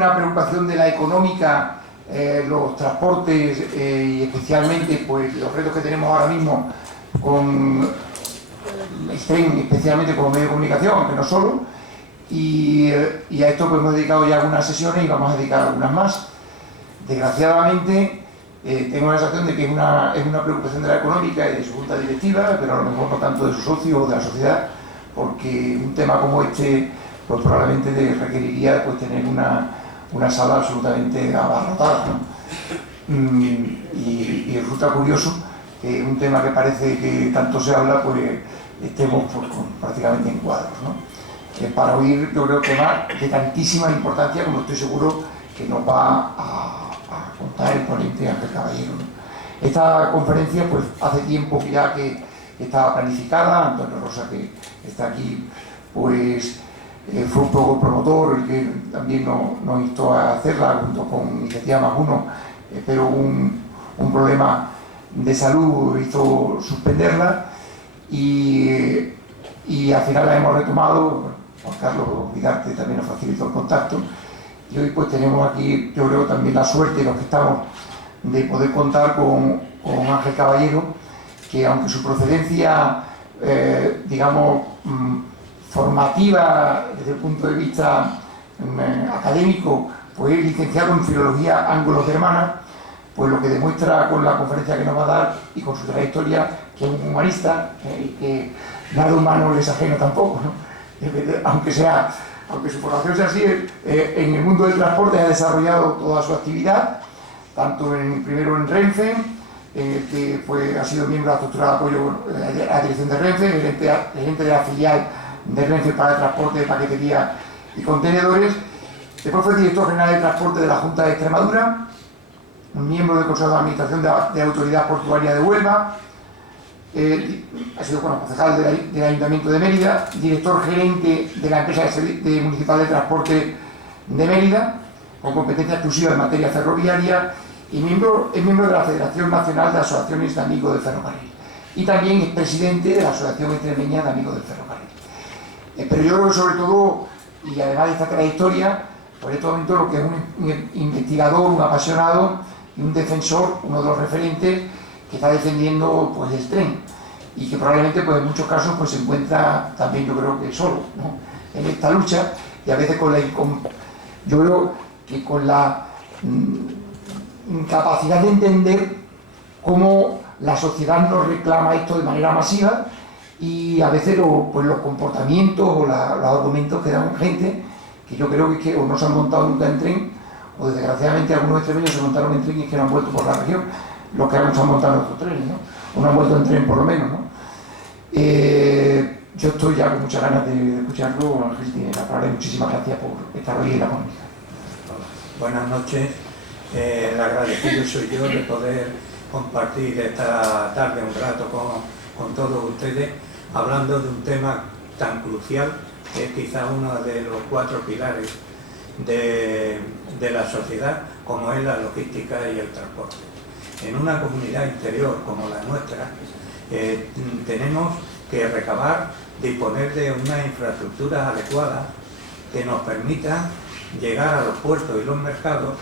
una preocupación de la económica, los transportes y especialmente pues los retos que tenemos ahora mismo con el tren, especialmente como medio de comunicación, aunque no solo, y a esto pues hemos dedicado ya algunas sesiones y vamos a dedicar algunas más. Desgraciadamente tengo la sensación de que es una preocupación de la económica y de su junta directiva, pero a lo mejor no tanto de sus socios o de la sociedad, porque un tema como este pues probablemente requeriría pues tener una sala absolutamente abarrotada, ¿no? Y resulta curioso que un tema que parece que tanto se habla pues estemos pues, prácticamente en cuadros, ¿no? Para oír, yo creo, temas de tantísima importancia como estoy seguro que nos va a contar el ponente Ángel Caballero, ¿no? Esta conferencia pues hace tiempo que ya que estaba planificada. Antonio Rosa, que está aquí, pues fue un poco promotor, el que también nos instó a hacerla junto con Iniciativa Más Uno, pero un problema de salud hizo suspenderla y al final la hemos retomado. Juan Carlos Vidarte también nos facilitó el contacto y hoy pues tenemos aquí, yo creo, también la suerte, los que estamos, de poder contar con Ángel Caballero, que aunque su procedencia digamos formativa desde el punto de vista académico pues es licenciado en Filología Anglo-Germana, pues lo que demuestra con la conferencia que nos va a dar y con su trayectoria, que es un humanista y que nada humano le es ajeno tampoco, ¿no? Aunque su formación sea así, en el mundo del transporte ha desarrollado toda su actividad, tanto primero en Renfe, que ha sido miembro de la estructura de apoyo a la dirección de Renfe, gerente de la filial de Renfe para el transporte de paquetería y contenedores. Después fue director general de transporte de la Junta de Extremadura, miembro del Consejo de Administración de Autoridad Portuaria de Huelva, ha sido concejal del Ayuntamiento de Mérida, director gerente de la empresa municipal de transporte de Mérida, con competencia exclusiva en materia ferroviaria, y es miembro de la Federación Nacional de Asociaciones de Amigos del Ferrocarril. Y también es presidente de la Asociación Extremeña de Amigos del Ferrocarril. Pero yo creo que sobre todo, y además de esta trayectoria, por este momento lo que es un investigador, un apasionado y un defensor, uno de los referentes que está defendiendo pues el tren y que probablemente pues en muchos casos pues se encuentra también, yo creo que solo, ¿no?, en esta lucha, y a veces yo creo que con la incapacidad de entender cómo la sociedad nos reclama esto de manera masiva, y a veces pues los comportamientos o los argumentos que dan gente que yo creo que o no se han montado nunca en tren, o desgraciadamente algunos extremeños se montaron en tren y es que no han vuelto por la región, los que han montado nuestros trenes, ¿no? O no han vuelto en tren por lo menos, ¿no? Yo estoy ya con muchas ganas de escucharlo. Ángel, tiene la palabra, y muchísimas gracias por estar hoy en la comunidad. Buenas noches. El agradecido soy yo de poder compartir esta tarde un rato con todos ustedes, hablando de un tema tan crucial que es quizá uno de los 4 pilares de la sociedad, como es la logística y el transporte. En una comunidad interior como la nuestra, tenemos que recabar, disponer de una infraestructura adecuada que nos permita llegar a los puertos y los mercados,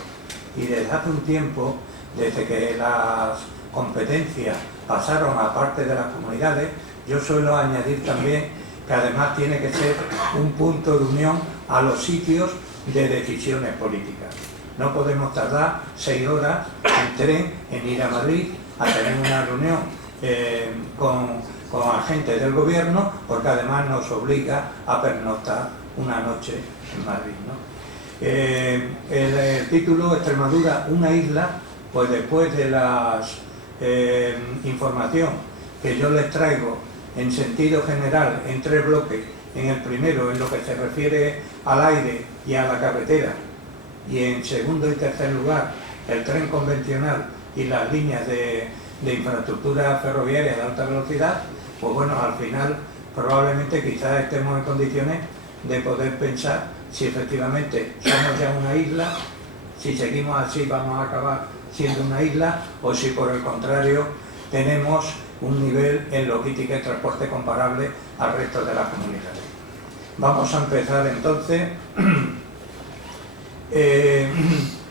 y desde hace un tiempo, desde que las competencias pasaron a parte de las comunidades, yo suelo añadir también que además tiene que ser un punto de unión a los sitios de decisiones políticas. No podemos tardar 6 horas en tren en ir a Madrid a tener una reunión con agentes del gobierno, porque además nos obliga a pernoctar una noche en Madrid, ¿no? El título Extremadura, una isla, pues después de la información que yo les traigo en sentido general en 3 bloques, en el primero en lo que se refiere al aire y a la carretera, y en segundo y tercer lugar el tren convencional y las líneas de infraestructura ferroviaria de alta velocidad, pues bueno, al final probablemente quizás estemos en condiciones de poder pensar si efectivamente somos ya una isla, si seguimos así vamos a acabar siendo una isla, o si por el contrario tenemos un nivel en logística y transporte comparable al resto de las comunidades. Vamos a empezar entonces.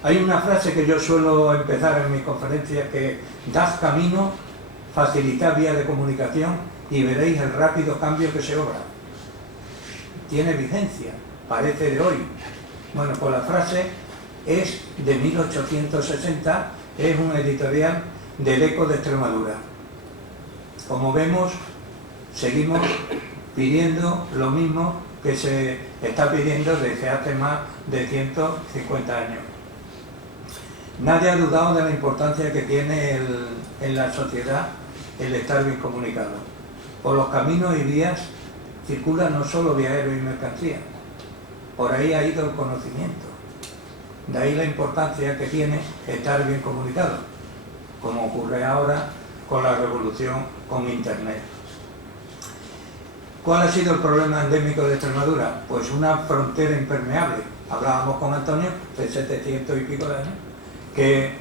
Hay una frase que yo suelo empezar en mis conferencias que dad camino, facilitad vías de comunicación y veréis el rápido cambio que se obra. Tiene vigencia, parece de hoy. Bueno, pues la frase es de 1860, es un editorial del Eco de Extremadura. Como vemos, seguimos pidiendo lo mismo que se está pidiendo desde hace más de 150 años. Nadie ha dudado de la importancia que tiene en la sociedad el estar bien comunicado. Por los caminos y vías circulan no solo viajeros y mercancías, por ahí ha ido el conocimiento. De ahí la importancia que tiene estar bien comunicado, como ocurre ahora con la revolución con Internet. ¿Cuál ha sido el problema endémico de Extremadura? Pues una frontera impermeable. Hablábamos con Antonio de 700 y pico de años, que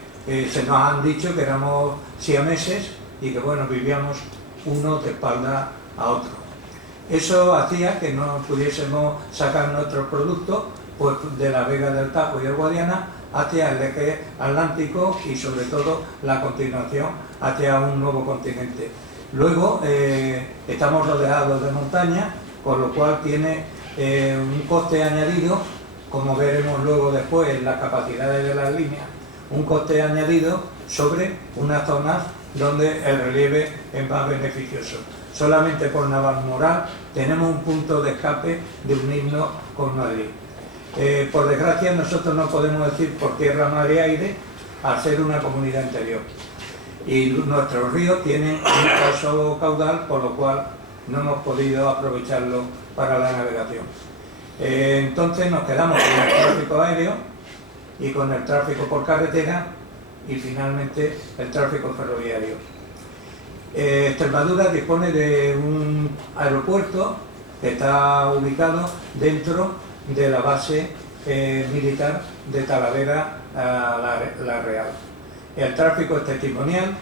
se nos han dicho que éramos siameses y que bueno, vivíamos uno de espalda a otro. Eso hacía que no pudiésemos sacar nuestros productos pues, de la Vega del Tajo y el Guadiana hacia el eje atlántico y sobre todo la continuación hacia un nuevo continente. Luego estamos rodeados de montañas, con lo cual tiene un coste añadido, como veremos luego después en las capacidades de las líneas, un coste añadido sobre unas zonas donde el relieve es más beneficioso. Solamente por Navalmoral tenemos un punto de escape de unirnos con Madrid. Por desgracia nosotros no podemos decir por tierra, mar y aire al ser una comunidad interior. Y nuestros ríos tienen un escaso caudal, por lo cual no hemos podido aprovecharlo para la navegación. Entonces nos quedamos con el tráfico aéreo y con el tráfico por carretera y finalmente el tráfico ferroviario. Extremadura dispone de un aeropuerto que está ubicado dentro de la base militar de Talavera la Real. El tráfico es testimonial,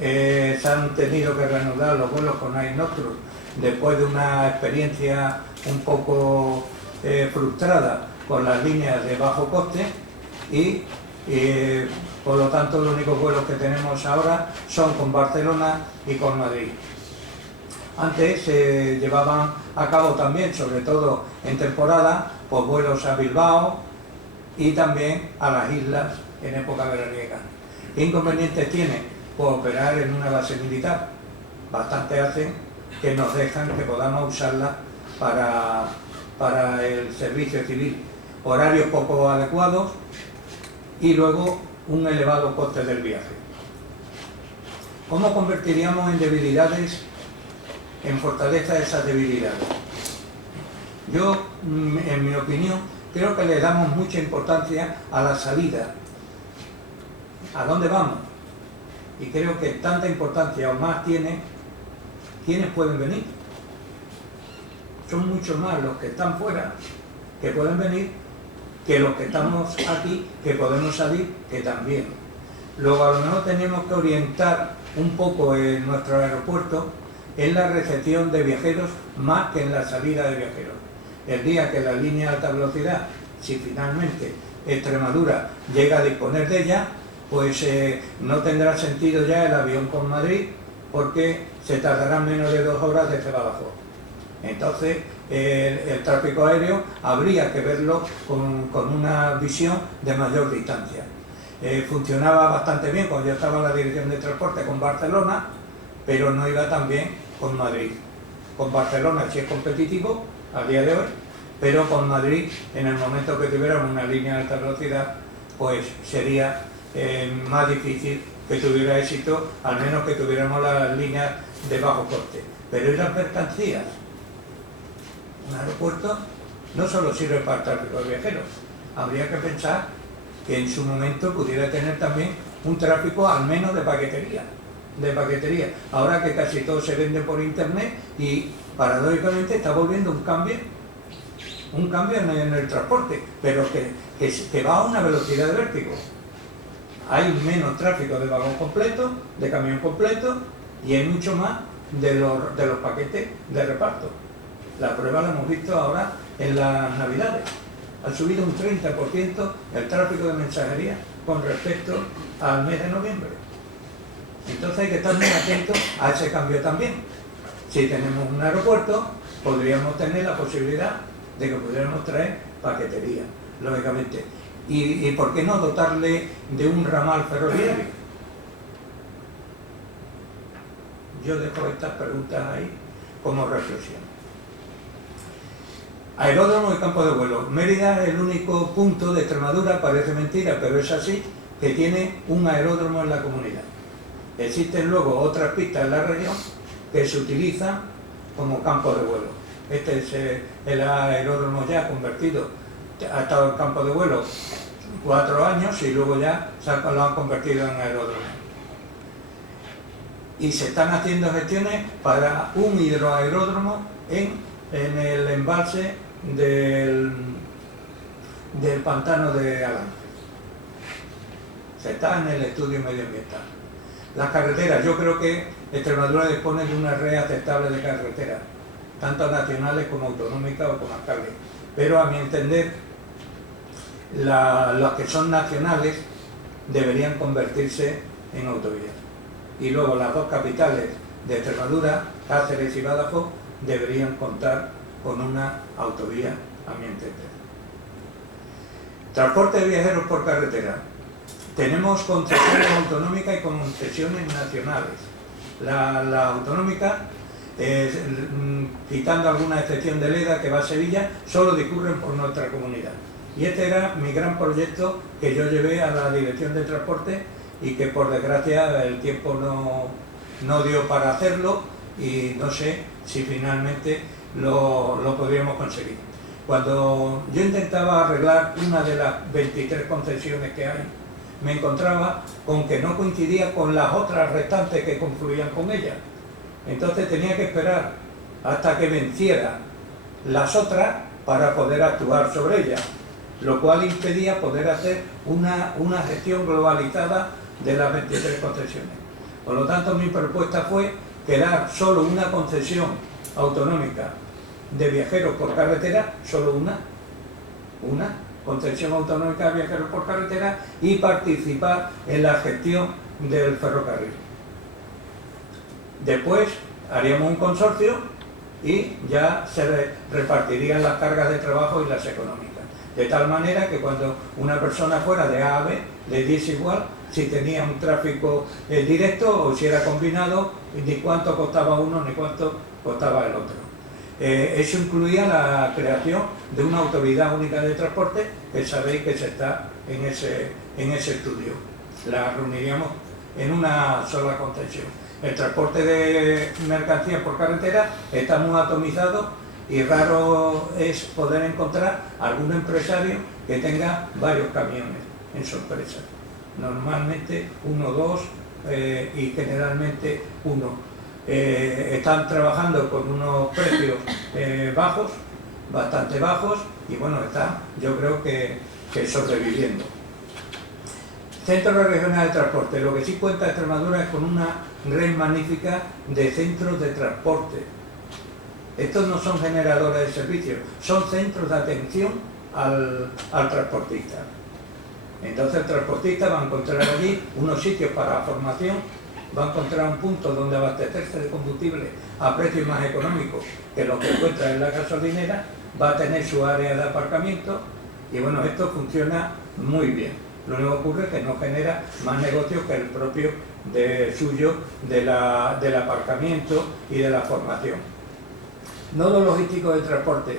se han tenido que reanudar los vuelos con Air Nostrum después de una experiencia un poco frustrada con las líneas de bajo coste y por lo tanto los únicos vuelos que tenemos ahora son con Barcelona y con Madrid. Antes se llevaban a cabo también, sobre todo en temporada, pues vuelos a Bilbao y también a las islas en época veraniega. ¿Qué inconvenientes tiene? Pues operar en una base militar. Bastante hacen que nos dejan que podamos usarla para el servicio civil. Horarios poco adecuados y luego un elevado coste del viaje. ¿Cómo convertiríamos en debilidades en fortaleza esas debilidades? Yo, en mi opinión, creo que le damos mucha importancia a la salida. ¿A dónde vamos? Y creo que tanta importancia o más tiene quiénes pueden venir. Son muchos más los que están fuera que pueden venir que los que estamos aquí que podemos salir que también. Luego a lo mejor tenemos que orientar un poco en nuestro aeropuerto en la recepción de viajeros más que en la salida de viajeros. El día que la línea de alta velocidad, si finalmente Extremadura llega a disponer de ella, pues no tendrá sentido ya el avión con Madrid porque se tardará menos de 2 horas desde Badajoz. Entonces el tráfico aéreo habría que verlo con una visión de mayor distancia. Funcionaba bastante bien cuando yo estaba en la dirección de transporte con Barcelona, pero no iba tan bien con Madrid. Con Barcelona sí es competitivo a día de hoy, pero con Madrid, en el momento que tuviéramos una línea de alta velocidad, pues sería más difícil que tuviera éxito, al menos que tuviéramos las líneas de bajo coste. Pero ¿y las mercancías? Un aeropuerto no solo sirve para el tráfico de viajeros, habría que pensar que en su momento pudiera tener también un tráfico al menos de paquetería. Ahora que casi todo se vende por internet y paradójicamente está volviendo un cambio en el transporte, pero que va a una velocidad de vértigo. Hay menos tráfico de vagón completo, de camión completo y hay mucho más de los paquetes de reparto. La prueba la hemos visto ahora en las Navidades. ha subido un 30% el tráfico de mensajería con respecto al mes de noviembre. Entonces hay que estar muy atentos a ese cambio también. Si tenemos un aeropuerto, podríamos tener la posibilidad de que pudiéramos traer paquetería, lógicamente. ¿Y por qué no dotarle de un ramal ferroviario? Yo dejo estas preguntas ahí como reflexión. Aeródromo y campo de vuelo. Mérida es el único punto de Extremadura, parece mentira, pero es así, que tiene un aeródromo en la comunidad. Existen luego otras pistas en la región que se utilizan como campo de vuelo. Este es el aeródromo ya convertido, ha estado en campo de vuelo 4 años y luego ya lo han convertido en aeródromo. Y se están haciendo gestiones para un hidroaeródromo en el embalse del pantano de Alange. Se está en el estudio medioambiental. Las carreteras, yo creo que Extremadura dispone de una red aceptable de carreteras, tanto nacionales como autonómicas o comarcales. Pero a mi entender, las que son nacionales deberían convertirse en autovías. Y luego las dos capitales de Extremadura, Cáceres y Badajoz, deberían contar con una autovía, a mi entender. Transporte de viajeros por carretera. Tenemos concesiones autonómicas y concesiones nacionales. La autonómica, quitando alguna excepción de Leda que va a Sevilla, solo discurren por nuestra comunidad. Y este era mi gran proyecto que yo llevé a la Dirección de Transporte y que por desgracia el tiempo no dio para hacerlo y no sé si finalmente lo podríamos conseguir. Cuando yo intentaba arreglar una de las 23 concesiones que hay, me encontraba con que no coincidía con las otras restantes que confluían con ella. Entonces tenía que esperar hasta que venciera las otras para poder actuar sobre ellas, lo cual impedía poder hacer una gestión globalizada de las 23 concesiones. Por lo tanto, mi propuesta fue crear solo una concesión autonómica de viajeros por carretera, solo una concesión autonómica de viajeros por carretera y participar en la gestión del ferrocarril. Después haríamos un consorcio y ya se repartirían las cargas de trabajo y las económicas. De tal manera que cuando una persona fuera de A a B, le diese igual si tenía un tráfico directo o si era combinado, ni cuánto costaba uno ni cuánto costaba el otro. Eso incluía la creación de una autoridad única de transporte, que sabéis que se está en ese estudio. La reuniríamos en una sola concesión. El transporte de mercancías por carretera está muy atomizado y raro es poder encontrar algún empresario que tenga varios camiones en su empresa. Normalmente 1 o 2 y generalmente 1. Están trabajando con unos precios bajos, bastante bajos, y bueno, están, yo creo que sobreviviendo. Centros regionales de transporte. Lo que sí cuenta Extremadura es con una red magnífica de centros de transporte. Estos no son generadores de servicios, son centros de atención al transportista. Entonces el transportista va a encontrar allí unos sitios para formación, va a encontrar un punto donde abastecerse de combustible a precios más económicos que lo que encuentra en la gasolinera, va a tener su área de aparcamiento y bueno, esto funciona muy bien. Lo único que ocurre es que no genera más negocios que el propio suyo del aparcamiento y de la formación. Nodo logístico de transporte.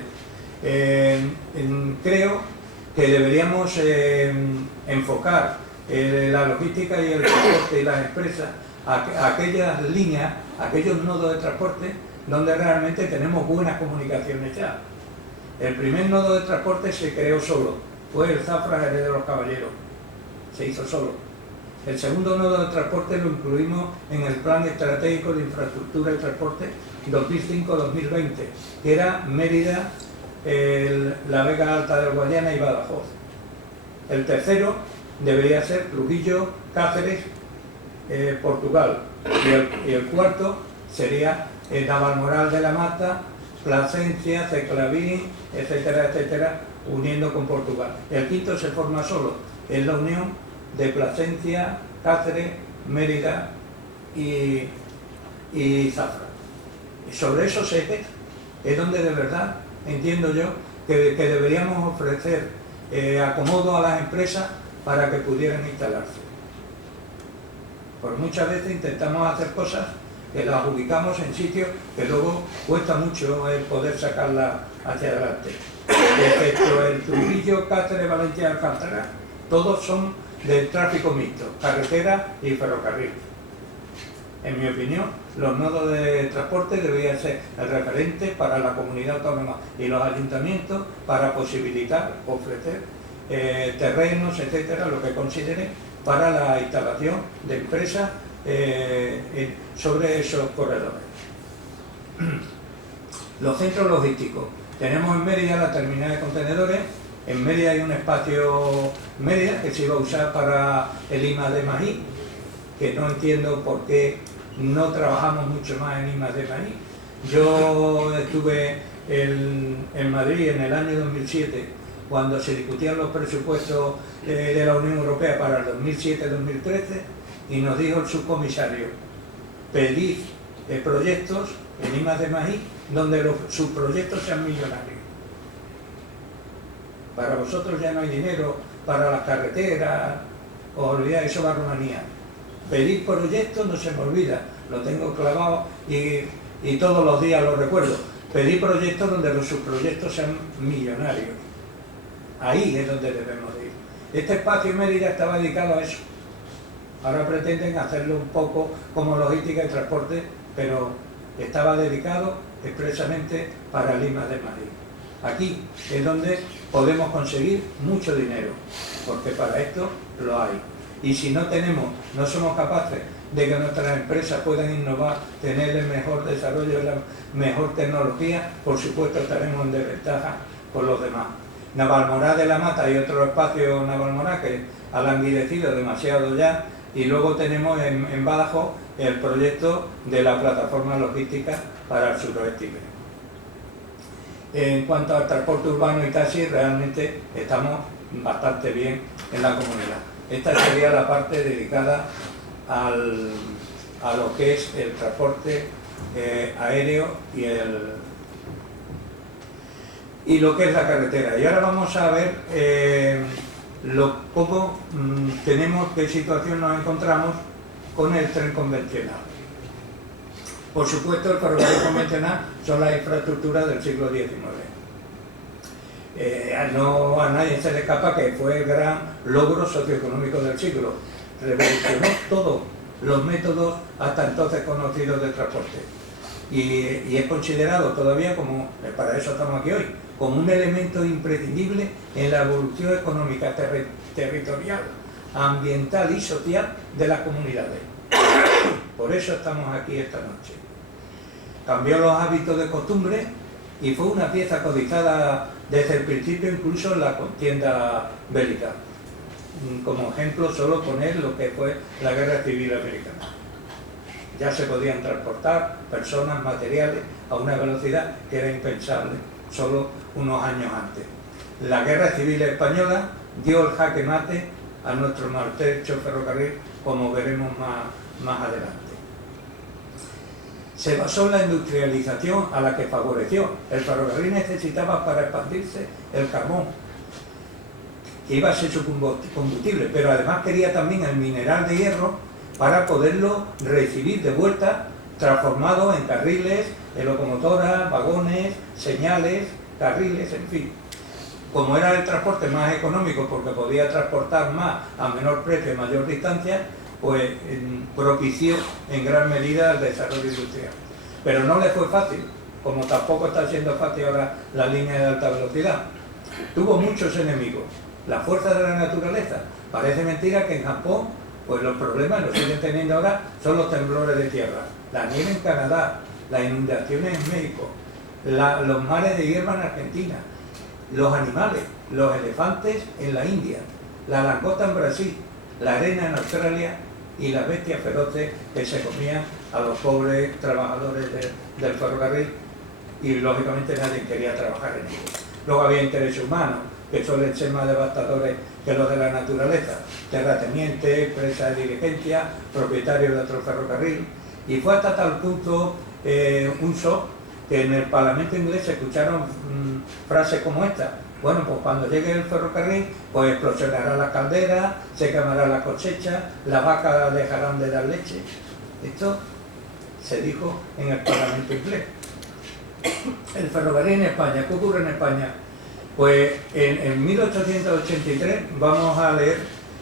Creo que deberíamos enfocar la logística y el transporte y las empresas a aquellas líneas, aquellos nodos de transporte donde realmente tenemos buenas comunicaciones ya. El primer nodo de transporte se creó solo, fue el Zafra Jerez de los Caballeros, se hizo solo. El segundo nodo de transporte lo incluimos en el Plan Estratégico de Infraestructura y Transporte 2005-2020, que era Mérida, la Vega Alta del Guadiana y Badajoz. El tercero debería ser Trujillo, Cáceres, Portugal, y el cuarto sería Navalmoral de la Mata, Plasencia, Ceclavín, etcétera, etcétera, uniendo con Portugal. El quinto se forma solo, es la unión de Plasencia, Cáceres, Mérida y Zafra. Y sobre esos ejes es donde de verdad entiendo yo que deberíamos ofrecer acomodo a las empresas para que pudieran instalarse. Porque muchas veces intentamos hacer cosas que las ubicamos en sitios que luego cuesta mucho el poder sacarlas hacia adelante. Excepto el Trujillo, Cáceres, Valencia, Alcántara, todos son del tráfico mixto, carretera y ferrocarril. En mi opinión, los nodos de transporte deberían ser el referente para la comunidad autónoma y los ayuntamientos para posibilitar, ofrecer terrenos, etcétera, lo que consideren para la instalación de empresas sobre esos corredores. Los centros logísticos. Tenemos en Mérida la terminal de contenedores. En Mérida hay un espacio Mérida que se iba a usar para el IMA de Mají, que no entiendo por qué no trabajamos mucho más en IMA de Mají. Yo estuve en Madrid en el año 2007, cuando se discutían los presupuestos de la Unión Europea para el 2007-2013, y nos dijo el subcomisario: pedid proyectos en IMA de Mají donde sus proyectos sean millonarios. Para vosotros ya no hay dinero para las carreteras, os olvidáis, eso va a Rumanía. Pedir proyectos no se me olvida, lo tengo clavado y todos los días lo recuerdo. Pedir proyectos donde sus proyectos sean millonarios. Ahí es donde debemos ir. Este espacio en Mérida estaba dedicado a eso. Ahora pretenden hacerlo un poco como logística y transporte, pero estaba dedicado expresamente para Lima de Madrid. Aquí es donde podemos conseguir mucho dinero, porque para esto lo hay. Y si no somos capaces de que nuestras empresas puedan innovar, tener el mejor desarrollo, la mejor tecnología, por supuesto estaremos en desventaja con los demás. Navalmoral de la Mata y otro espacio Navalmoral que ha languidecido demasiado ya, y luego tenemos en Badajoz el proyecto de la plataforma logística para el suroeste ibérico. En cuanto al transporte urbano y taxi, realmente estamos bastante bien en la comunidad. Esta sería la parte dedicada a lo que es el transporte aéreo y lo que es la carretera. Y ahora vamos a ver cómo qué situación nos encontramos con el tren convencional. Por supuesto, el ferrocarril convencional son las infraestructuras del siglo XIX. A nadie se le escapa que fue el gran logro socioeconómico del siglo. Revolucionó todos los métodos hasta entonces conocidos de transporte. Y es considerado todavía, como para eso estamos aquí hoy, como un elemento imprescindible en la evolución económica, territorial, ambiental y social de las comunidades. Por eso estamos aquí esta noche. Cambió los hábitos de costumbre y fue una pieza codiciada desde el principio, incluso en la contienda bélica. Como ejemplo, solo poner lo que fue la Guerra Civil Americana. Ya se podían transportar personas, materiales, a una velocidad que era impensable solo unos años antes. La Guerra Civil Española dio el jaque mate a nuestro maltrecho ferrocarril, como veremos más adelante. Se basó en la industrialización a la que favoreció. El ferrocarril necesitaba para expandirse el carbón, que iba a ser su combustible, pero además quería también el mineral de hierro para poderlo recibir de vuelta, transformado en carriles, en locomotoras, vagones, señales, carriles, en fin. Como era el transporte más económico porque podía transportar más a menor precio y mayor distancia, pues propició en gran medida el desarrollo industrial. Pero no le fue fácil, como tampoco está siendo fácil ahora la línea de alta velocidad. Tuvo muchos enemigos. La fuerza de la naturaleza. Parece mentira que en Japón, pues los problemas los siguen teniendo ahora, son los temblores de tierra, la nieve en Canadá, las inundaciones en México, los mares de hierba en Argentina, los animales, los elefantes en la India, la langosta en Brasil, la arena en Australia y las bestias feroces que se comían a los pobres trabajadores del ferrocarril, y lógicamente nadie quería trabajar en ello. Luego había intereses humanos, que suelen ser más devastadores que los de la naturaleza, terratenientes, empresas de diligencia, propietarios de otro ferrocarril, y fue hasta tal punto un shock que en el Parlamento inglés se escucharon frases como esta: bueno, pues cuando llegue el ferrocarril, pues explosionará la caldera, se quemará la cosecha, las vacas dejarán de dar leche. Esto se dijo en el Parlamento inglés. El ferrocarril en España, ¿qué ocurre en España? Pues en 1883 vamos a leer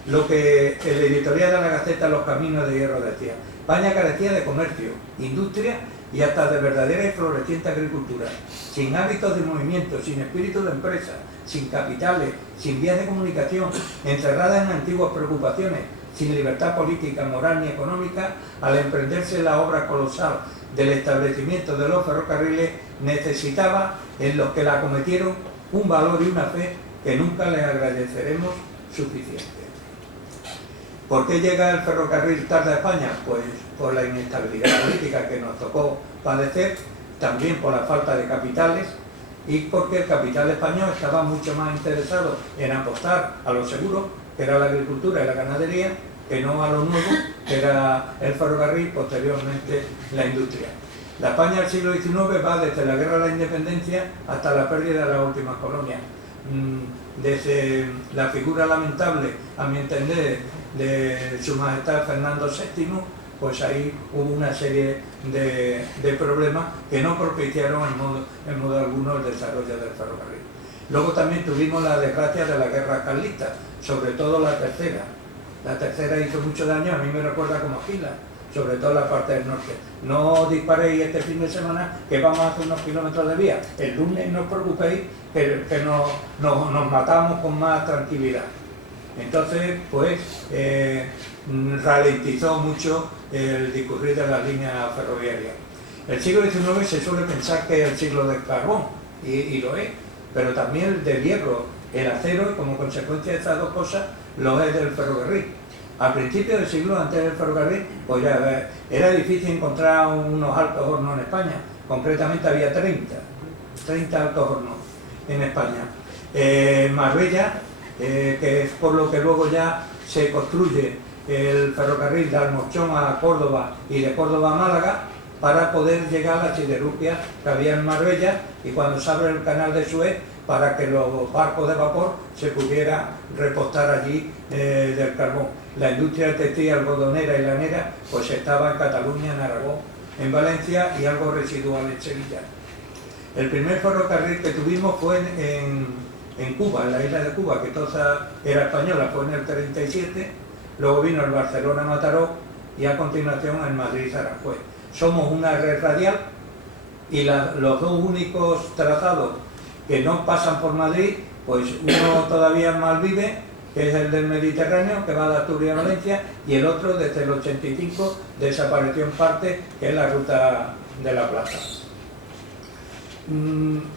lo que el editorial de la Gaceta Los Caminos de Hierro decía: España carecía de comercio, industria y hasta de verdadera y floreciente agricultura, sin hábitos de movimiento, sin espíritu de empresa, sin capitales, sin vías de comunicación, encerrada en antiguas preocupaciones, sin libertad política, moral ni económica. Al emprenderse la obra colosal del establecimiento de los ferrocarriles, necesitaba en los que la acometieron un valor y una fe que nunca les agradeceremos suficiente. ¿Por qué llega el ferrocarril tarde a España? Pues por la inestabilidad política que nos tocó padecer, también por la falta de capitales, y porque el capital español estaba mucho más interesado en apostar a lo seguro, que era la agricultura y la ganadería, que no a lo nuevo, que era el ferrocarril, posteriormente la industria. La España del siglo XIX va desde la Guerra de la Independencia hasta la pérdida de las últimas colonias. Desde la figura lamentable, a mi entender, de Su Majestad Fernando VII, pues ahí hubo una serie de problemas que no propiciaron en modo alguno el desarrollo del ferrocarril. Luego también tuvimos la desgracia de la guerra carlista, sobre todo la tercera. La tercera hizo mucho daño, a mí me recuerda como Gila, sobre todo la parte del norte. No disparéis este fin de semana, que vamos a hacer unos kilómetros de vía. El lunes no os preocupéis, que nos matamos con más tranquilidad. Entonces, pues, ralentizó mucho el discurrir de las líneas ferroviarias. El siglo XIX se suele pensar que es el siglo del carbón, y lo es, pero también el del hierro, el acero, y como consecuencia de estas dos cosas, lo es del ferrocarril. Al principio del siglo, antes del ferrocarril, pues ya era difícil encontrar unos altos hornos en España. Concretamente había 30 altos hornos en España. Marbella, que es por lo que luego ya se construye el ferrocarril de Almorchón a Córdoba y de Córdoba a Málaga, para poder llegar a la siderurgia que había en Marbella, y cuando se abre el canal de Suez, para que los barcos de vapor se pudieran repostar allí del carbón. La industria textil, algodonera y lanera pues estaba en Cataluña, en Aragón, en Valencia y algo residual en Sevilla. El primer ferrocarril que tuvimos fue en Cuba, en la isla de Cuba, que toda era española, fue en el 37, luego vino el Barcelona-Mataró y a continuación el Madrid-Aranjuez. Somos una red radial y los dos únicos trazados que no pasan por Madrid, pues uno todavía en Malvive, que es el del Mediterráneo, que va de Asturias a Valencia, y el otro desde el 85 desapareció en parte, que es la ruta de la Plata.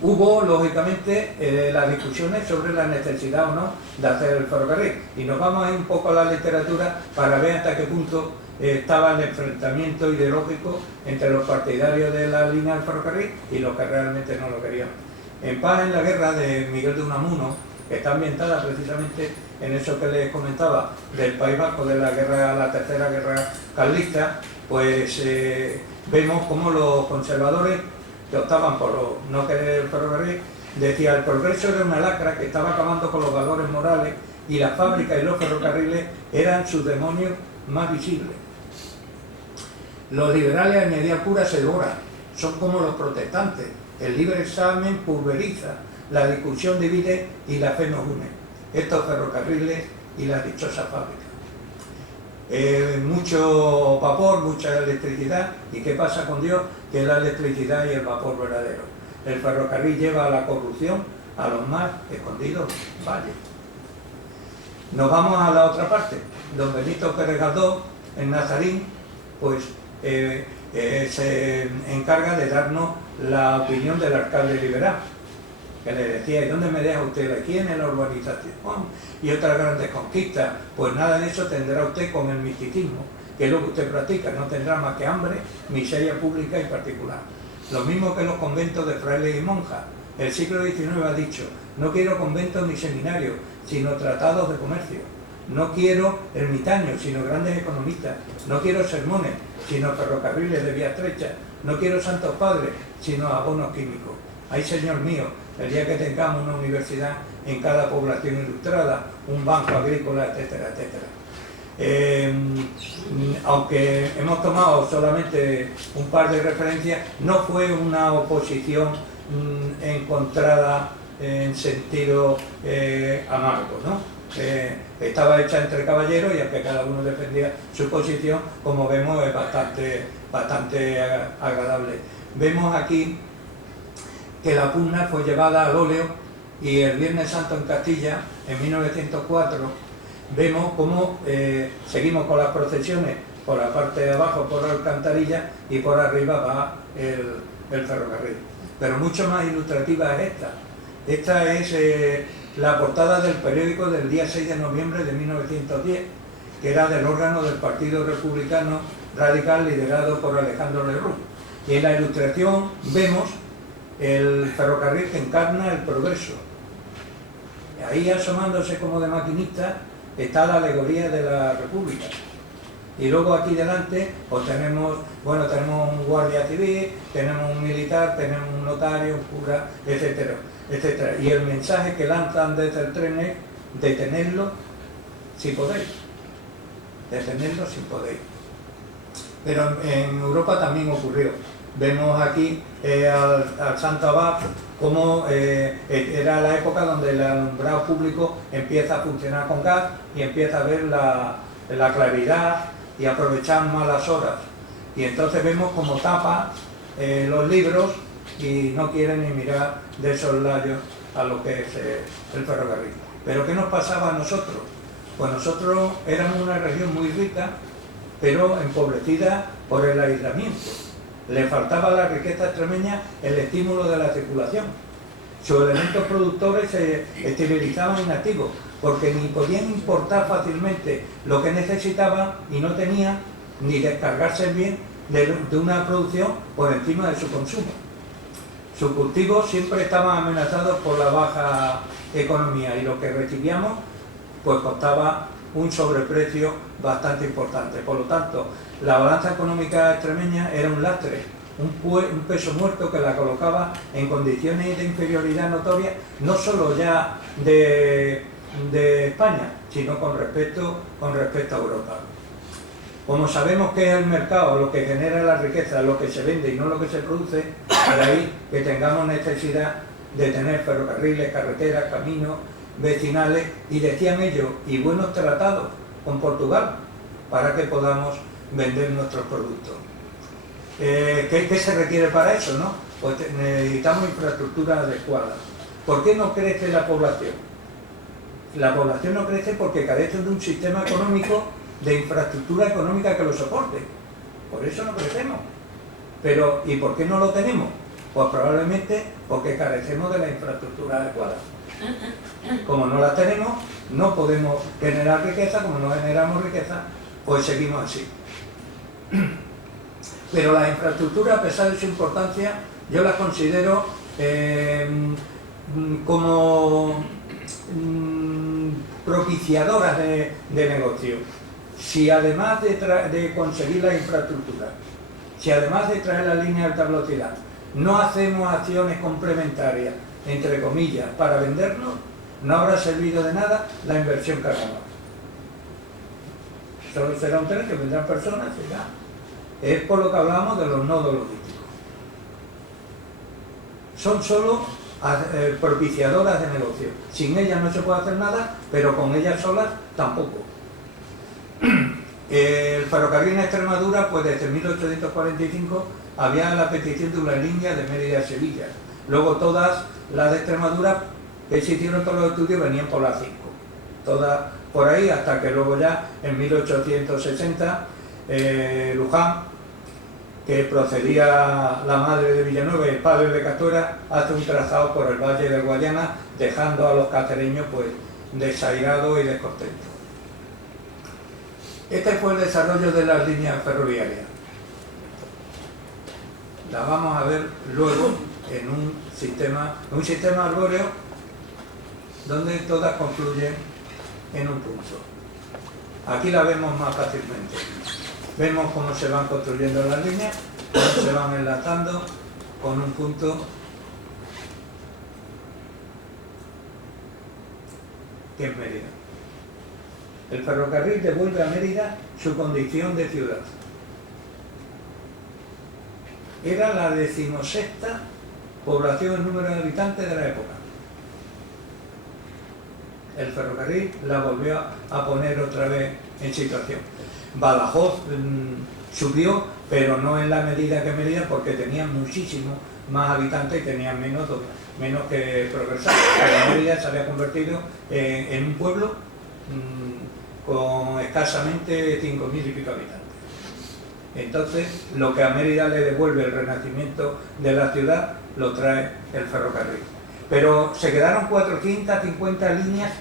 Hubo, lógicamente, las discusiones sobre la necesidad o no de hacer el ferrocarril, y nos vamos a ir un poco a la literatura para ver hasta qué punto estaba el enfrentamiento ideológico entre los partidarios de la línea del ferrocarril y los que realmente no lo querían. En Paz en la guerra, de Miguel de Unamuno, que está ambientada precisamente en eso que les comentaba del País Vasco, de la tercera guerra carlista, pues vemos cómo los conservadores, que optaban por no querer el ferrocarril, decía: el progreso era una lacra que estaba acabando con los valores morales, y las fábricas y los ferrocarriles eran sus demonios más visibles. Los liberales añadían pura se devoran, son como los protestantes. El libre examen pulveriza, la discusión divide y la fe nos une. Estos ferrocarriles y las dichosas fábricas. Mucho vapor, mucha electricidad. ¿Y qué pasa con Dios? Que es la electricidad y el vapor verdadero. El ferrocarril lleva a la corrupción a los más escondidos valles. Nos vamos a la otra parte. Don Benito Pérez Galdós, en Nazarín, pues se encarga de darnos la opinión del alcalde liberal, que le decía: ¿y dónde me deja usted? Aquí en la urbanización y otras grandes conquistas. Pues nada de eso tendrá usted con el misticismo, que es lo que usted practica. No tendrá más que hambre, miseria pública y particular. Lo mismo que los conventos de frailes y monjas. El siglo XIX ha dicho: No quiero conventos ni seminarios, sino tratados de comercio. No quiero ermitaños, sino grandes economistas. No quiero sermones, sino ferrocarriles de vía estrecha. No quiero santos padres, sino abonos químicos. Ay, Señor mío, el día que tengamos una universidad en cada población ilustrada, un banco agrícola, etcétera, etcétera. Aunque hemos tomado solamente un par de referencias, no fue una oposición encontrada en sentido amargo, ¿no? Estaba hecha entre caballeros y aunque cada uno defendía su posición, como vemos es bastante agradable. Vemos aquí que la pugna fue llevada al óleo y el Viernes Santo en Castilla, en 1904, vemos cómo seguimos con las procesiones por la parte de abajo, por la alcantarilla, y por arriba va el ferrocarril. Pero mucho más ilustrativa es esta. Esta es la portada del periódico del día 6 de noviembre de 1910, que era del órgano del Partido Republicano Radical liderado por Alejandro Lerroux. Y en la ilustración vemos el ferrocarril que encarna el progreso. Ahí asomándose como de maquinista está la alegoría de la República. Y luego aquí delante pues tenemos un guardia civil, tenemos un militar, tenemos un notario, un cura, etcétera, etcétera. Y el mensaje que lanzan desde el tren es: detenedlo si podéis. Detenedlo si podéis. Pero en Europa también ocurrió. Vemos aquí al Santo Abad como era la época donde el alumbrado público empieza a funcionar con gas y empieza a ver la claridad y aprovechar más las horas. Y entonces vemos como tapa los libros y no quieren ni mirar de soslayo a lo que es el ferrocarril. ¿Pero qué nos pasaba a nosotros? Pues nosotros éramos una región muy rica, pero empobrecida por el aislamiento. Le faltaba a la riqueza extremeña el estímulo de la circulación. Sus elementos productores se esterilizaban inactivos, porque ni podían importar fácilmente lo que necesitaban y no tenían ni descargarse bien de una producción por encima de su consumo. Sus cultivos siempre estaban amenazados por la baja economía y lo que recibíamos pues costaba un sobreprecio bastante importante. Por lo tanto, la balanza económica extremeña era un lastre, un peso muerto que la colocaba en condiciones de inferioridad notoria, no solo ya de España, sino con respecto a Europa. Como sabemos que es el mercado lo que genera la riqueza, lo que se vende y no lo que se produce, de ahí que tengamos necesidad de tener ferrocarriles, carreteras, caminos vecinales, y decían ellos, y buenos tratados con Portugal, para que podamos vender nuestros productos. ¿Qué se requiere para eso, no? Pues necesitamos infraestructura adecuada. ¿Por qué no crece la población? La población no crece porque carece de un sistema económico, de infraestructura económica que lo soporte. Por eso no crecemos. Pero, ¿y por qué no lo tenemos? Pues probablemente porque carecemos de la infraestructura adecuada. Como no la tenemos, no podemos generar riqueza. Como no generamos riqueza, pues seguimos así. Pero la infraestructura, a pesar de su importancia, yo la considero como propiciadoras de negocio. Si además de conseguir la infraestructura, si además de traer la línea de alta velocidad, no hacemos acciones complementarias, entre comillas, para vendernos, no habrá servido de nada la inversión que hagamos. Solo será un tren que vendrán personas y ya. Es por lo que hablamos de los nodos logísticos. Son solo propiciadoras de negocio. Sin ellas no se puede hacer nada, pero con ellas solas tampoco. El ferrocarril en Extremadura, pues desde 1845 había la petición de una línea de Mérida a Sevilla. Luego todas las de Extremadura que se hicieron todos los estudios venían por la 5. Todas por ahí, hasta que luego ya en 1860 Luján, que procedía la madre de Villanueva y el padre de Castuera, hace un trazado por el Valle del Guadiana, dejando a los cacereños pues desairados y descontentos. Este fue el desarrollo de las líneas ferroviarias. La vamos a ver luego en un sistema arbóreo donde todas confluyen en un punto. Aquí la vemos más fácilmente. Vemos cómo se van construyendo las líneas, cómo se van enlazando con un punto que es Mérida. El ferrocarril devuelve a Mérida su condición de ciudad. Era la 16ª población en número de habitantes de la época. El ferrocarril la volvió a poner otra vez en situación. Badajoz subió, pero no en la medida que Mérida, porque tenía muchísimo más habitantes y tenían menos que progresar. Pero Mérida se había convertido en un pueblo con escasamente 5.000 y pico habitantes. Entonces, lo que a Mérida le devuelve el renacimiento de la ciudad, lo trae el ferrocarril. Pero se quedaron 450 líneas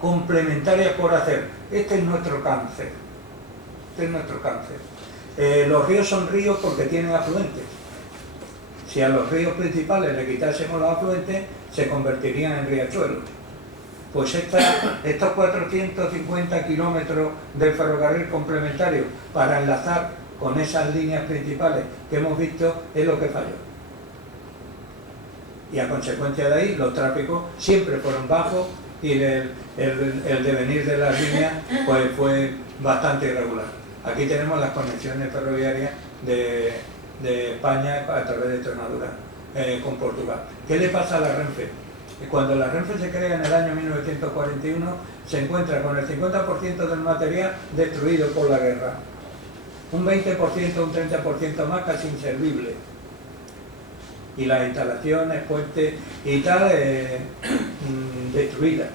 complementarias por hacer. Este es nuestro cáncer. Este es nuestro cáncer. Los ríos son ríos porque tienen afluentes. Si a los ríos principales le quitásemos los afluentes, se convertirían en riachuelos. Pues estos 450 kilómetros del ferrocarril complementario para enlazar con esas líneas principales que hemos visto es lo que falló. Y a consecuencia de ahí los tráficos siempre fueron bajos y el devenir de las líneas pues fue bastante irregular. Aquí tenemos las conexiones ferroviarias de España a través de Extremadura con Portugal. ¿Qué le pasa a la Renfe? Cuando la Renfe se crea en el año 1941 se encuentra con el 50% del material destruido por la guerra, un 20%, un 30% más casi inservible, y las instalaciones, puentes y tal destruidas.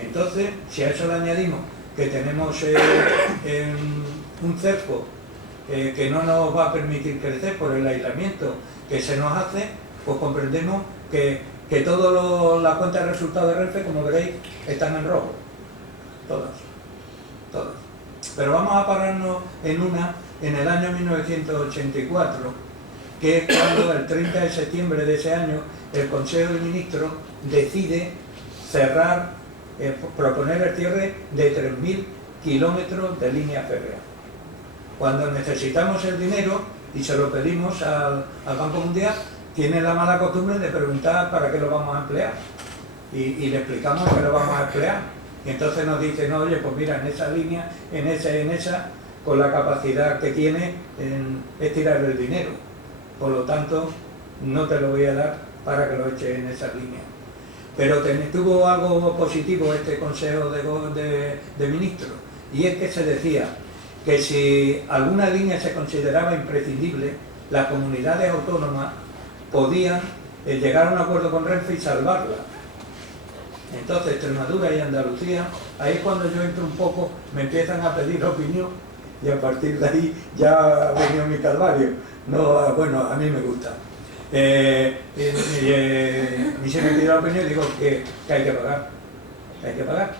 Entonces, si a eso le añadimos que tenemos un cerco que no nos va a permitir crecer por el aislamiento que se nos hace, pues comprendemos que todas las cuentas de resultados de Renfe, como veréis, están en rojo. Todas. Pero vamos a pararnos en el año 1984, que es cuando el 30 de septiembre de ese año el Consejo de Ministros decide proponer el cierre de 3.000 kilómetros de línea férrea. Cuando necesitamos el dinero y se lo pedimos al Banco Mundial, tiene la mala costumbre de preguntar para qué lo vamos a emplear. Y le explicamos que lo vamos a emplear. Y entonces nos dicen, no, oye, pues mira, en esa línea, en esa, con la capacidad que tiene, es tirar el dinero. Por lo tanto, no te lo voy a dar para que lo eches en esa línea. Pero tuvo algo positivo este Consejo de Ministros, y es que se decía que si alguna línea se consideraba imprescindible, las comunidades autónomas podían llegar a un acuerdo con Renfe y salvarla. Entonces Extremadura y Andalucía, ahí es cuando yo entro un poco, me empiezan a pedir opinión y a partir de ahí ya ha venido mi calvario. No, bueno, a mí me gusta. A mí se me pide la opinión y digo que hay que pagar. Hay que pagar,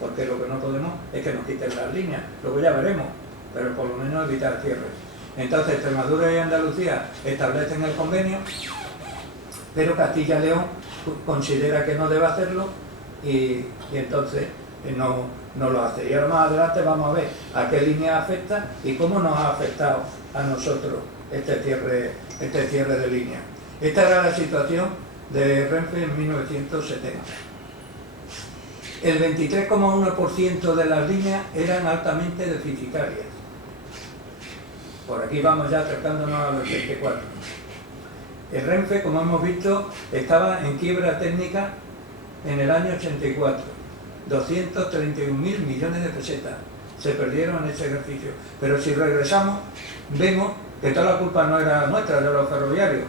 porque lo que no podemos es que nos quiten las líneas, luego ya veremos, pero por lo menos evitar cierres. Entonces Extremadura y Andalucía establecen el convenio, pero Castilla y León considera que no debe hacerlo y entonces no lo hace. Y ahora más adelante vamos a ver a qué línea afecta y cómo nos ha afectado a nosotros este cierre de línea. Esta era la situación de Renfe en 1970. El 23,1% de las líneas eran altamente deficitarias. Por aquí vamos ya acercándonos a los 84. El Renfe, como hemos visto, estaba en quiebra técnica en el año 84. 231.000 millones de pesetas se perdieron en ese ejercicio. Pero si regresamos, vemos que toda la culpa no era nuestra, de los ferroviarios,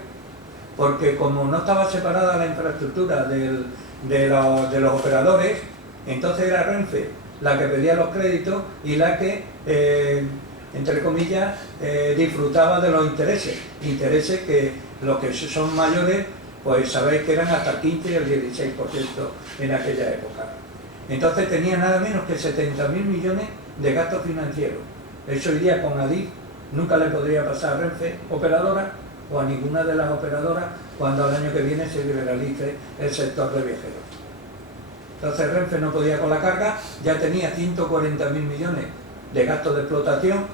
porque como no estaba separada la infraestructura de los operadores, entonces era Renfe la que pedía los créditos y la que, entre comillas, disfrutaba de los intereses que los que son mayores, pues sabéis que eran hasta el 15 y el 16% en aquella época. Entonces tenía nada menos que 70.000 millones de gastos financieros. Eso iría con Adif, nunca le podría pasar a Renfe operadora o a ninguna de las operadoras cuando al año que viene se liberalice el sector de viajeros. Entonces Renfe no podía con la carga, ya tenía 140.000 millones de gastos de explotación,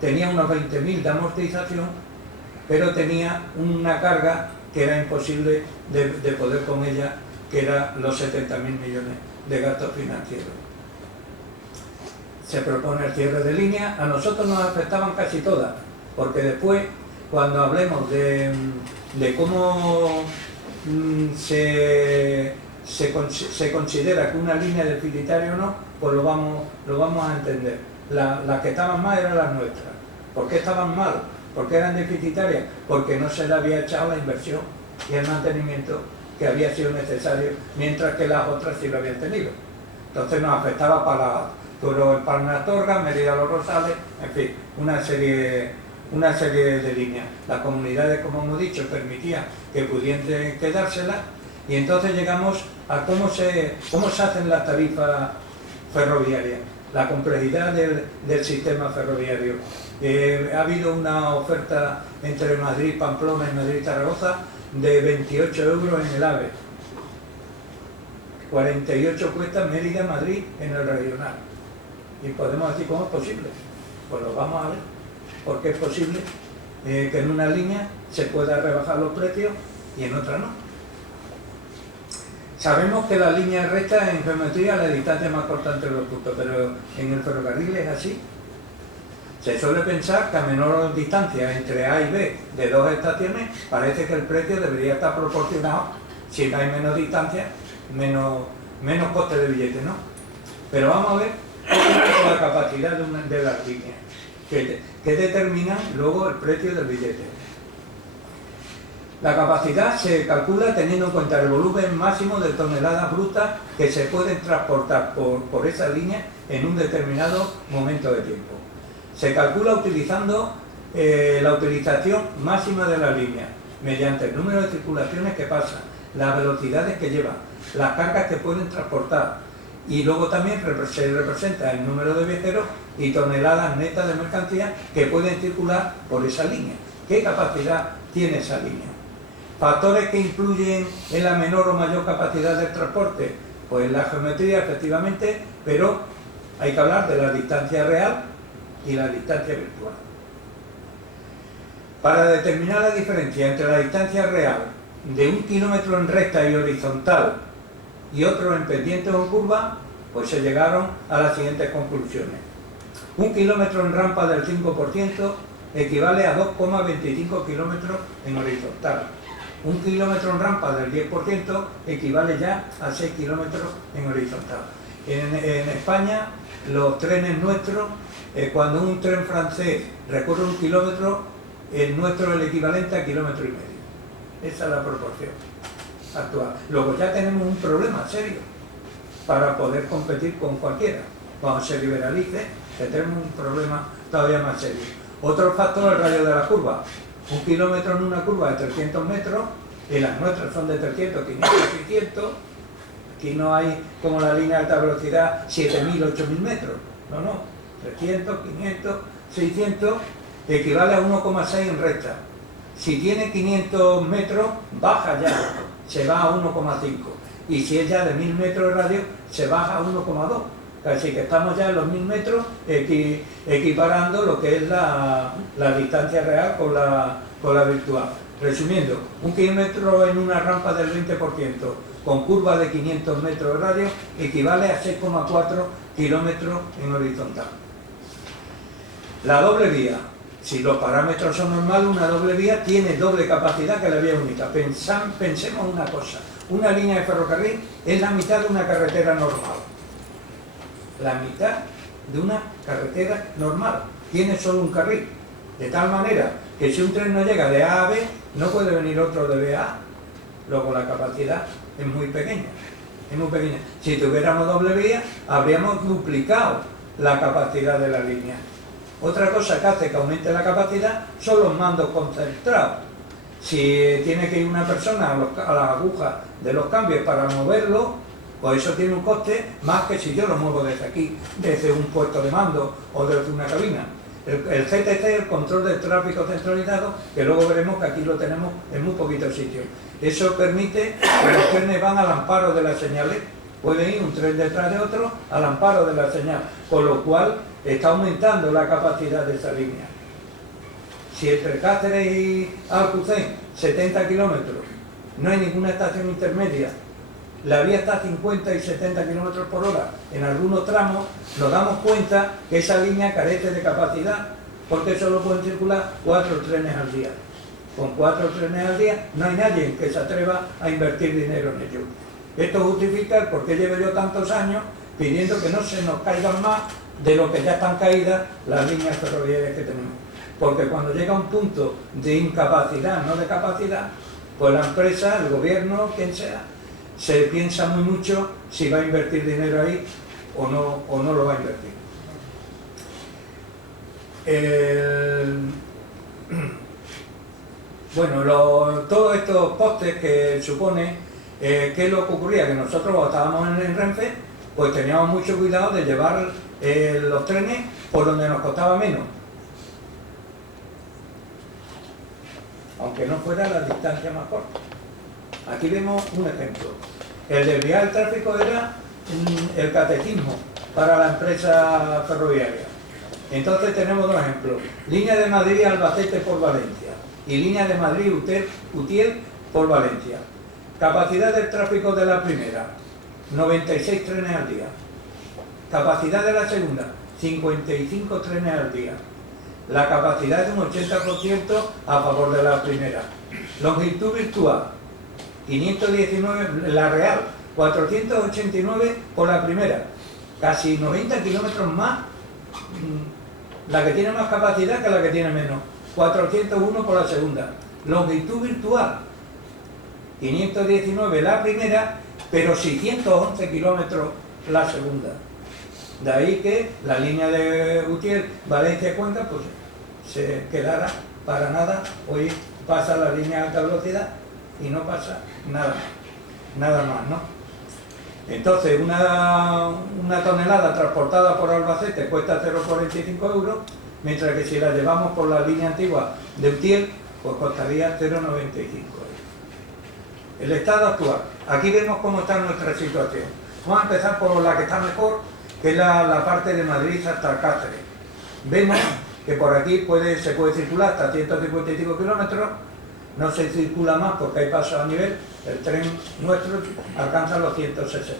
tenía unos 20.000 de amortización, pero tenía una carga que era imposible de poder con ella, que era los 70.000 millones de gastos financieros. Se propone el cierre de línea, a nosotros nos afectaban casi todas, porque después, cuando hablemos de cómo se considera que una línea es deficitaria o no, pues lo vamos a entender. Las que estaban mal eran las nuestras. ¿Por qué estaban mal? ¿Por qué eran deficitarias? Porque no se le había echado la inversión y el mantenimiento que había sido necesario, mientras que las otras sí lo habían tenido. Entonces nos afectaba para Palma Torga, Mérida Los Rosales, en fin, una serie de líneas. Las comunidades, como hemos dicho, permitían que pudiesen quedárselas, y entonces llegamos a cómo se hacen las tarifas ferroviarias, la complejidad del sistema ferroviario. Ha habido una oferta entre Madrid, Pamplona y Madrid, Zaragoza de 28 euros en el AVE. 48 cuesta Mérida, Madrid en el regional. Y podemos decir, ¿cómo es posible? Pues lo vamos a ver. ¿Por qué es posible que en una línea se pueda rebajar los precios y en otra no? Sabemos que la línea recta en geometría es la distancia más corta entre los puntos, pero en el ferrocarril es así. Se suele pensar que a menor distancia entre A y B de dos estaciones, parece que el precio debería estar proporcionado. Si hay menos distancia, menos coste de billete, ¿no? Pero vamos a ver la capacidad de las líneas, que determinan luego el precio del billete. La capacidad se calcula teniendo en cuenta el volumen máximo de toneladas brutas que se pueden transportar por esa línea en un determinado momento de tiempo. Se calcula utilizando la utilización máxima de la línea, mediante el número de circulaciones que pasan, las velocidades que llevan, las cargas que pueden transportar, y luego también se representa el número de viajeros y toneladas netas de mercancías que pueden circular por esa línea. ¿Qué capacidad tiene esa línea? ¿Factores que influyen en la menor o mayor capacidad del transporte? Pues la geometría, efectivamente, pero hay que hablar de la distancia real y la distancia virtual. Para determinar la diferencia entre la distancia real de 1 kilómetro en recta y horizontal y otro en pendiente o en curva, pues se llegaron a las siguientes conclusiones. 1 kilómetro en rampa del 5% equivale a 2,25 kilómetros en horizontal. 1 kilómetro en rampa del 10% equivale ya a 6 kilómetros en horizontal. En España, los trenes nuestros, cuando un tren francés recorre 1 kilómetro, el nuestro es el equivalente a 1,5 kilómetros. Esa es la proporción actual. Luego ya tenemos un problema serio para poder competir con cualquiera. Cuando se liberalice, tenemos un problema todavía más serio. Otro factor es el radio de la curva. 1 kilómetro en una curva de 300 metros, y las nuestras son de 300, 500, 600. Aquí no hay, como la línea de alta velocidad, 7.000, 8.000 metros. No. 300, 500, 600, equivale a 1,6 en recta. Si tiene 500 metros, baja ya, se va a 1,5. Y si es ya de 1.000 metros de radio, se baja a 1,2. Así que estamos ya en los 1.000 metros equiparando lo que es la distancia real con la virtual. Resumiendo, 1 kilómetro en una rampa del 20% con curva de 500 metros de radio equivale a 6,4 kilómetros en horizontal. La doble vía. Si los parámetros son normales, una doble vía tiene doble capacidad que la vía única. Pensemos una cosa. Una línea de ferrocarril es la mitad de una carretera normal. La mitad de una carretera normal. Tiene solo un carril. De tal manera que si un tren no llega de A a B, no puede venir otro de B a A. Luego la capacidad es muy pequeña. Si tuviéramos doble vía, habríamos duplicado la capacidad de la línea. Otra cosa que hace que aumente la capacidad son los mandos concentrados. Si tiene que ir una persona a las agujas de los cambios para moverlo, pues eso tiene un coste más que si yo lo muevo desde aquí, desde un puesto de mando o desde una cabina. El CTC, el control del tráfico centralizado, que luego veremos que aquí lo tenemos en muy poquitos sitios. Eso permite que los trenes van al amparo de las señales Puede ir un tren detrás de otro al amparo de la señal, con lo cual está aumentando la capacidad de esa línea. Si entre Cáceres y Alcucén, 70 kilómetros, no hay ninguna estación intermedia, la vía está a 50 y 70 kilómetros por hora en algunos tramos, nos damos cuenta que esa línea carece de capacidad, porque solo pueden circular 4 trenes al día. Con 4 trenes al día no hay nadie que se atreva a invertir dinero en ello. Esto justifica el por qué llevo yo tantos años pidiendo que no se nos caigan más de lo que ya están caídas las líneas ferroviarias que tenemos. Porque cuando llega un punto de incapacidad, no de capacidad, pues la empresa, el gobierno, quien sea, se piensa muy mucho si va a invertir dinero ahí o no lo va a invertir. Bueno, todos estos postes que supone, ¿qué es lo que ocurría? Que nosotros cuando estábamos en Renfe, pues teníamos mucho cuidado de llevar los trenes por donde nos costaba menos. Aunque no fuera la distancia más corta. Aquí vemos un ejemplo. El desviar el tráfico era el catecismo para la empresa ferroviaria. Entonces tenemos dos ejemplos. Línea de Madrid Albacete por Valencia y línea de Madrid Utiel por Valencia. Capacidad del tráfico de la primera, 96 trenes al día. Capacidad de la segunda, 55 trenes al día. La capacidad es un 80% a favor de la primera. Longitud virtual, 519, la real, 489 por la primera. Casi 90 kilómetros más, la que tiene más capacidad que la que tiene menos. 401 por la segunda. Longitud virtual, 519 la primera, pero 611 kilómetros la segunda. De ahí que la línea de Utiel, Valencia-Cuenca, pues se quedara para nada. Hoy pasa la línea de alta velocidad y no pasa nada más, ¿no? Entonces, una tonelada transportada por Albacete cuesta 0,45 euros, mientras que si la llevamos por la línea antigua de Utiel, pues costaría 0,95 euros. El estado actual. Aquí vemos cómo está nuestra situación. Vamos a empezar por la que está mejor, que es la parte de Madrid hasta Cáceres. Vemos que por aquí se puede circular hasta 155 kilómetros, no se circula más porque hay pasos a nivel, el tren nuestro alcanza los 160,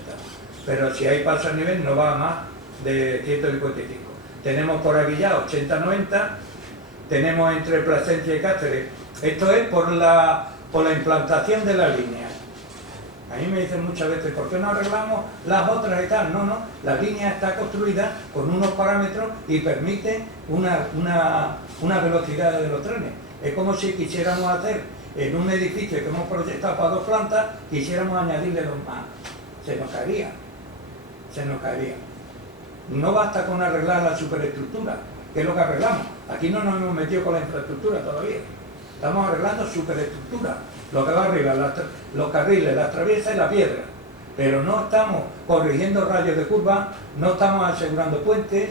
pero si hay pasos a nivel no va a más de 155. Tenemos por aquí ya 80-90, tenemos entre Plasencia y Cáceres. Esto es por la implantación de la línea. A mí me dicen muchas veces, ¿por qué no arreglamos las otras y tal? No, la línea está construida con unos parámetros y permite una velocidad de los trenes. Es como si quisiéramos hacer en un edificio que hemos proyectado para 2 plantas, quisiéramos añadirle 2 más. Se nos caería. No basta con arreglar la superestructura, que es lo que arreglamos. Aquí no nos hemos metido con la infraestructura todavía. Estamos arreglando superestructura. Lo que va arriba, los carriles, las traviesas y la piedra. Pero no estamos corrigiendo rayos de curva, no estamos asegurando puentes,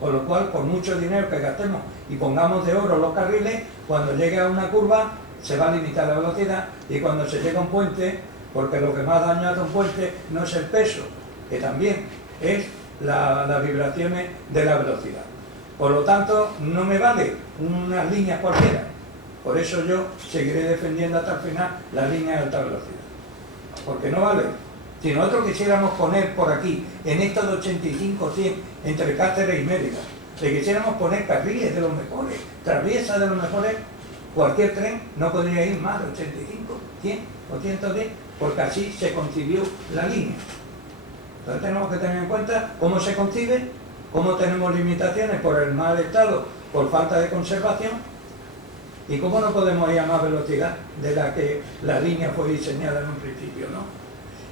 con lo cual, por mucho dinero que gastemos y pongamos de oro los carriles, cuando llegue a una curva se va a limitar la velocidad, y cuando se llega a un puente, porque lo que más daño hace un puente no es el peso, que también es las vibraciones de la velocidad. Por lo tanto, no me vale unas líneas cualquiera. Por eso yo seguiré defendiendo hasta el final la línea de alta velocidad. Porque no vale. Si nosotros quisiéramos poner por aquí, en estos de 85-100, entre Cáceres y Mérida, si quisiéramos poner carriles de los mejores, traviesas de los mejores, cualquier tren no podría ir más de 85, 100 o 110, porque así se concibió la línea. Entonces tenemos que tener en cuenta cómo se concibe, cómo tenemos limitaciones por el mal estado, por falta de conservación, y cómo no podemos ir a más velocidad de la que la línea fue diseñada en un principio, ¿no?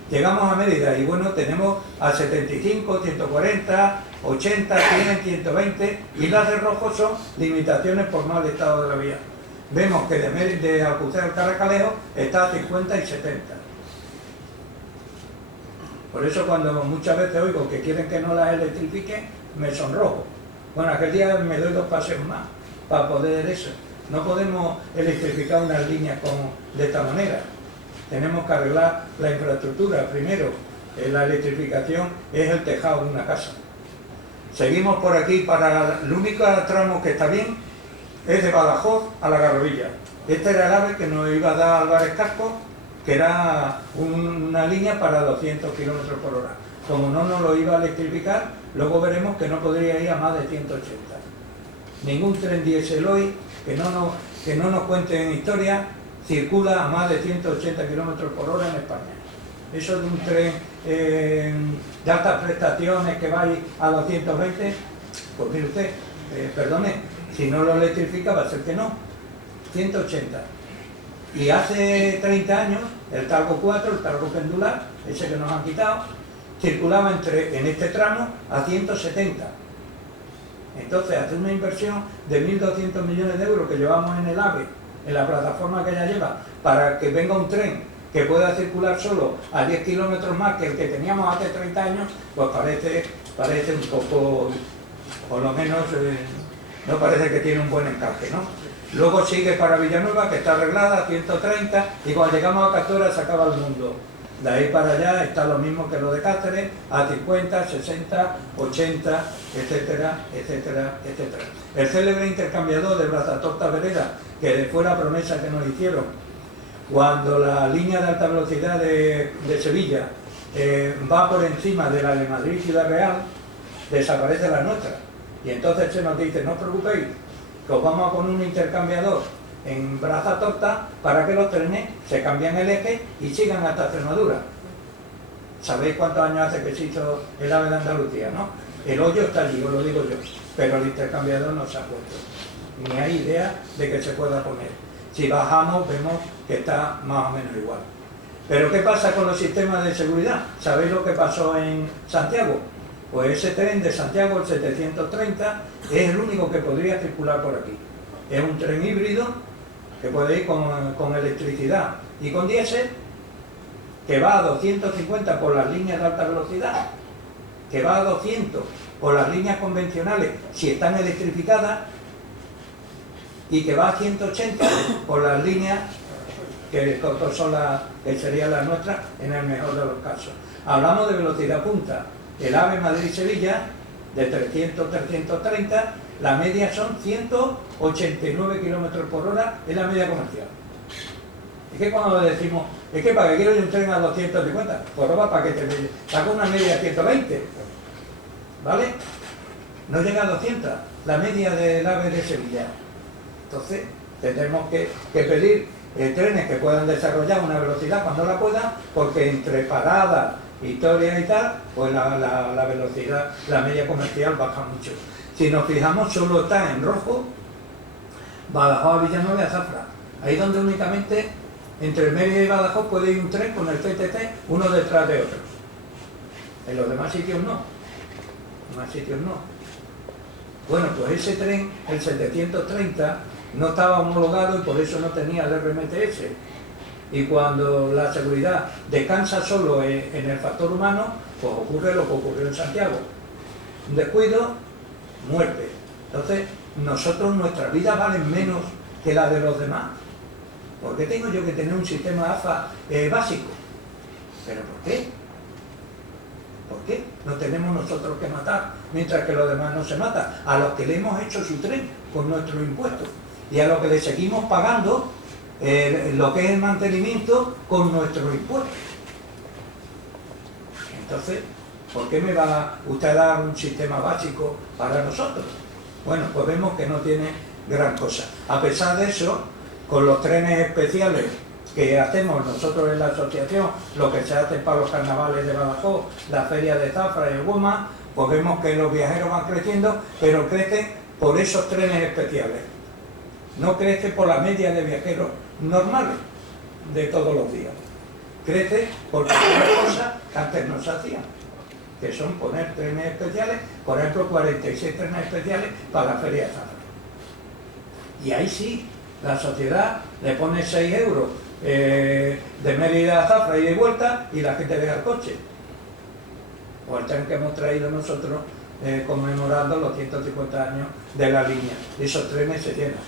Llegamos a Mérida y bueno, tenemos a 75, 140, 80, 100, 120, y las de rojo son limitaciones por mal estado de la vía. Vemos que de Alcucén al Caracalejo está a 50 y 70. Por eso cuando muchas veces oigo que quieren que no las electrifiquen, me sonrojo. Bueno, aquel día me doy 2 paseos más para poder eso. No podemos electrificar unas líneas de esta manera. Tenemos que arreglar la infraestructura. Primero, La electrificación es el tejado de una casa. Seguimos por aquí, para el único tramo que está bien es de Badajoz a La Garrovilla. Este era el AVE que nos iba a dar Álvarez Casco, que era una línea para 200 km por hora. Como no nos lo iba a electrificar, luego veremos que no podría ir a más de 180. Ningún tren diésel hoy, que no nos cuenten historia, circula a más de 180 km por hora en España. Eso de un tren de altas prestaciones que va a 220, pues mire usted, perdone, si no lo electrifica va a ser que no, 180. Y hace 30 años, el Talgo 4, el Talgo pendular, ese que nos han quitado, circulaba en este tramo a 170. Entonces hace una inversión de 1.200 millones de euros que llevamos en el AVE, en la plataforma que ella lleva, para que venga un tren que pueda circular solo a 10 kilómetros más que el que teníamos hace 30 años, pues parece un poco, por lo menos no parece que tiene un buen encaje, ¿no? Luego sigue para Villanueva, que está arreglada, a 130, y cuando llegamos a Castora se acaba el mundo. De ahí para allá está lo mismo que lo de Cáceres, a 50, 60, 80, etcétera, etcétera, etcétera. El célebre intercambiador de Brazatosta-Vereda, que fue la promesa que nos hicieron, cuando la línea de alta velocidad de Sevilla va por encima de la de Madrid-Ciudad Real, desaparece la nuestra. Y entonces se nos dice, no os preocupéis, que os vamos a poner un intercambiador en Brazatosta para que los trenes se cambien el eje y sigan hasta Extremadura. ¿Sabéis cuántos años hace que se hizo el AVE de Andalucía, no? El hoyo está allí, os lo digo yo, pero el intercambiador no se ha puesto. Ni hay idea de que se pueda poner. Si bajamos vemos que está más o menos igual. Pero ¿qué pasa con los sistemas de seguridad? ¿Sabéis lo que pasó en Santiago? Pues ese tren de Santiago, el 730, es el único que podría circular por aquí. Es un tren híbrido que puede ir con electricidad y con diésel, que va a 250 por las líneas de alta velocidad, que va a 200 por las líneas convencionales si están electrificadas, y que va a 180 por las líneas que serían las nuestras en el mejor de los casos. Hablamos de velocidad punta. El AVE Madrid-Sevilla de 300-330, la media son 189 km por hora en la media comercial. Es que cuando decimos, es que para que quiero ir un tren a 250, pues no va para que te saco una media a 120, ¿vale? No llega a 200, la media del AVE de Sevilla. Entonces tendremos que pedir trenes que puedan desarrollar una velocidad cuando la puedan, porque entre paradas, historias y tal, pues la velocidad, la media comercial baja mucho. Si nos fijamos, solo está en rojo Badajoz a Villanueva y a Zafra. Ahí donde únicamente entre Mérida y Badajoz puede ir un tren con el CTT uno detrás de otro. En los demás sitios no. En más sitios no. Bueno, pues ese tren, el 730, no estaba homologado y por eso no tenía el RMTS. Y cuando la seguridad descansa solo en el factor humano, pues ocurre lo que ocurrió en Santiago. Un descuido, muerte. Entonces, nuestras vidas valen menos que la de los demás. ¿Por qué tengo yo que tener un sistema AFA básico? ¿Pero por qué? ¿Por qué? No tenemos nosotros que matar, mientras que los demás no se matan. A los que le hemos hecho su tren con nuestros impuestos. Y a los que le seguimos pagando lo que es el mantenimiento con nuestros impuestos. Entonces, ¿por qué me va usted a dar un sistema básico para nosotros? Bueno, pues vemos que no tiene gran cosa. A pesar de eso, con los trenes especiales que hacemos nosotros en la asociación, lo que se hace para los carnavales de Badajoz, la feria de Zafra y el Goma, pues vemos que los viajeros van creciendo, pero crecen por esos trenes especiales. No crece por la media de viajeros normales de todos los días. Crece porque hay una cosa que antes no se hacían, que son poner trenes especiales, por ejemplo 46 trenes especiales para la feria de Zafra. Y ahí sí, la sociedad le pone 6 euros de Mérida a Zafra y de vuelta y la gente deja el coche. O el tren que hemos traído nosotros conmemorando los 150 años de la línea. Esos trenes se llenan.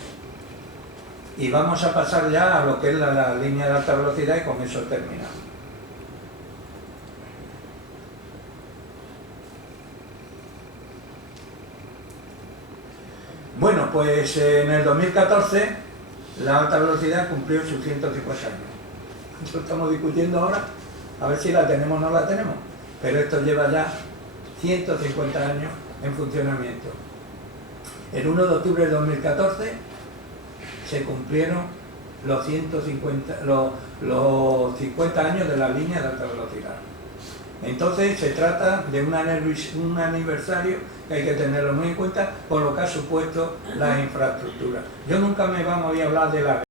Y vamos a pasar ya a lo que es la línea de alta velocidad y con eso terminamos. Bueno, pues en el 2014 la alta velocidad cumplió sus 150 años. Eso estamos discutiendo ahora, a ver si la tenemos o no la tenemos, pero esto lleva ya 150 años en funcionamiento. El 1 de octubre de 2014 se cumplieron los 50 años de la línea de alta velocidad. Entonces se trata de un aniversario que hay que tenerlo muy en cuenta por lo que ha supuesto la infraestructura. Yo nunca me voy a hablar de la